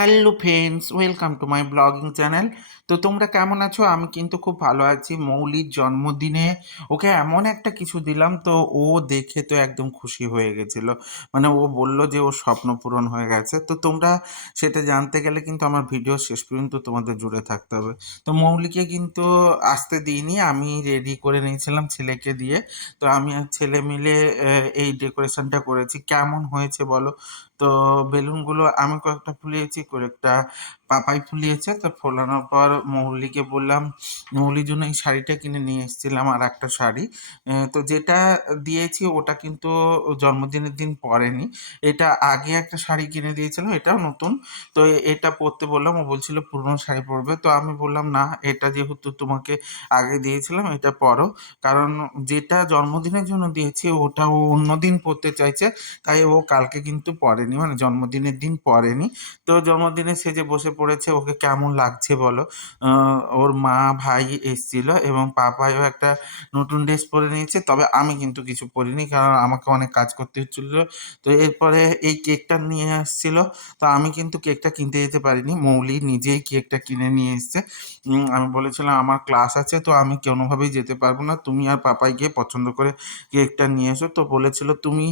Hello friends, welcome to my blogging channel. তো তোমরা কেমন আছো? আমি কিন্তু খুব ভালো আছি। মৌলির জন্মদিনে ওকে এমন একটা কিছু দিলাম, তো ও দেখে তো একদম খুশি হয়ে গেছিল। মানে ও বলল যে ওর স্বপ্ন পূরণ হয়ে গেছে। তো তোমরা সেটা জানতে গেলে কিন্তু আমার ভিডিও শেষ পর্যন্ত তোমাদের জুড়ে থাকতে হবে। তো মৌলিকে কিন্তু আসতে দিইনি, আমি রেডি করে নিয়েছিলাম ছেলেকে দিয়ে। তো আমি আর ছেলে মিলে এই ডেকোরেশনটা করেছি। কেমন হয়েছে বলো? তো বেলুনগুলো আমি কয়েকটা ফুলিয়েছি, কয়েকটা পাপাই ফুলিয়েছে। তো ফোলানোর পর মৌলিকে বললাম, মৌলির জন্য এই শাড়িটা কিনে নিয়ে এসেছিলাম, আর একটা শাড়ি। তো যেটা দিয়েছি ওটা কিন্তু জন্মদিনের দিন পরেনি। এটা আগে একটা শাড়ি কিনে দিয়েছিলাম, এটাও নতুন। তো এটা পরতে বললাম, ও বলছিল পুরনো শাড়ি পরবে। তো আমি বললাম না, এটা যেহেতু তোমাকে আগে দিয়েছিলাম এটা পরো। কারণ যেটা জন্মদিনের জন্য দিয়েছি ওটা ও অন্যদিন পরতে চাইছে, তাই ও কালকে কিন্তু পড়েনি, মানে জন্মদিনের দিন পড়েনি। তো জন্মদিনে সেজে বসে পড়েছে, ওকে কেমন লাগছে বলো? ওর মা ভাই এসছিল এবং পাপাইও একটা নতুন ড্রেস পরে নিয়েছে, তবে আমি কিন্তু কিছু পরিনি, কারণ আমাকে অনেক কাজ করতে হচ্ছিল। তো এরপরে এই কেকটা নিয়ে আসছিল, তো আমি কিন্তু কেকটা কিনতে যেতে পারিনি, মৌলি নিজেই কেকটা কিনে নিয়ে এসছে। আমি বলেছিলাম আমার ক্লাস আছে, তো আমি কোনোভাবেই যেতে পারবো না, তুমি আর পাপাই গিয়ে পছন্দ করে কেকটা নিয়ে এসো। তো বলেছিল তুমি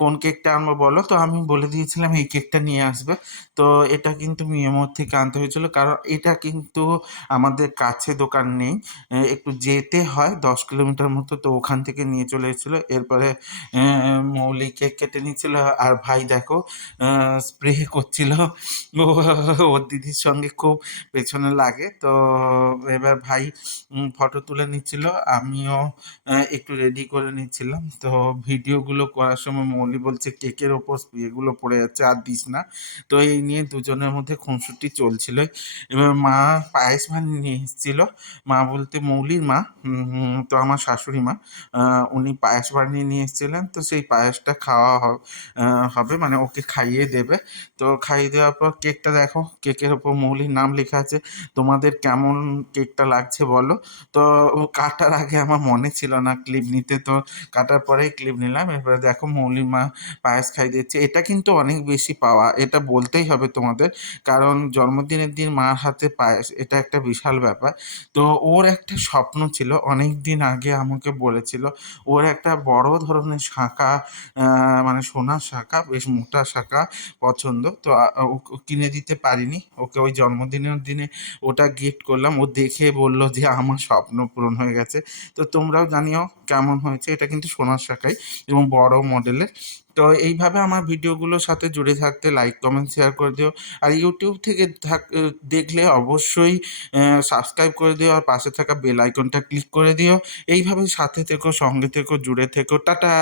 কোন কেকটা আনবো বলো? তো আমি বলে দিয়েছিলাম এই কেকটা নিয়ে আসবে। তো এটা কিন্তু মিয়ামোর থেকে আনতে হয়েছিল, কারণ এটা কিন্তু আমাদের কাছে দোকান নেই, একটু যেতে হয় 10 কিলোমিটার মতো। তো ওখান থেকে নিয়ে চলে এসেছিলো। এরপরে মৌলি কেক কেটে নিচ্ছিল, আর ভাই দেখো স্প্রে করছিল। ও ওর দিদির সঙ্গে খুব পেছনে লাগে। তো এবার ভাই ফটো তুলে নিচ্ছিল, আমিও একটু রেডি করে নিচ্ছিলাম। তো ভিডিওগুলো করার সময় মৌলি বলছে কেকের ওপর স্প্রেগুলো পড়ে যাচ্ছে, আর দিস না। তো এই নিয়ে দুজনের মধ্যে খুনসুটি চলছিল। এবার মা পায়েস বানিয়ে নিয়ে এসেছিল। মা বলতে মৌলির মা, তো আমার শাশুড়ি মা, উনি পায়েস বানিয়ে নিয়ে এসেছিলেন। তো সেই পায়েসটা খাওয়া হবে, মানে ওকে খাইয়ে দেবে। তো খাইয়ে দেওয়ার পর কেকটা দেখো, কেকের ওপর মৌলির নাম লেখা আছে। তোমাদের কেমন কেকটা লাগছে বলো? তো ও কাটার আগে আমার মনে ছিল না ক্লিপ নিতে, তো কাটার পরেই ক্লিপ নিলাম। এরপরে দেখো মৌলির মা পায়েস খাইয়ে দিচ্ছে। এটা কিন্তু অনেক বেশি পাওয়া, এটা বলতেই হবে তোমাদের, কারণ জন্মদিনের দিন মার হাতে পায়েস এটা একটা বিশাল ব্যাপার। তো ওর একটা স্বপ্ন ছিল, অনেক দিন আগে আমাকে বলেছিল ওর একটা বড় ধরনের শাঁখা, মানে সোনার শাঁখা, বেশ মোটা শাঁখা পছন্দ। তো কিনে দিতে পারিনি ওকে, ওই জন্মদিনের দিনে ওটা গিফট করলাম। ও দেখে বলল যে আমার স্বপ্ন পূরণ হয়ে গেছে। তো তোমরাও জানিও কেমন হয়েছে। এটা কিন্তু সোনার শাঁখাই এবং বড় মডেলের। তো এইভাবে আমার ভিডিওগুলোর সাথে জুড়ে থাকতে লাইক কমেন্ট শেয়ার করে দিও। আর ইউটিউব থেকে দেখলে অবশ্যই সাবস্ক্রাইব করে দিও, আর পাশে থাকা বেল আইকনটা ক্লিক করে দিও। এইভাবে সাথে থেকো, সঙ্গে থেকো, জুড়ে থেকো। টাটা।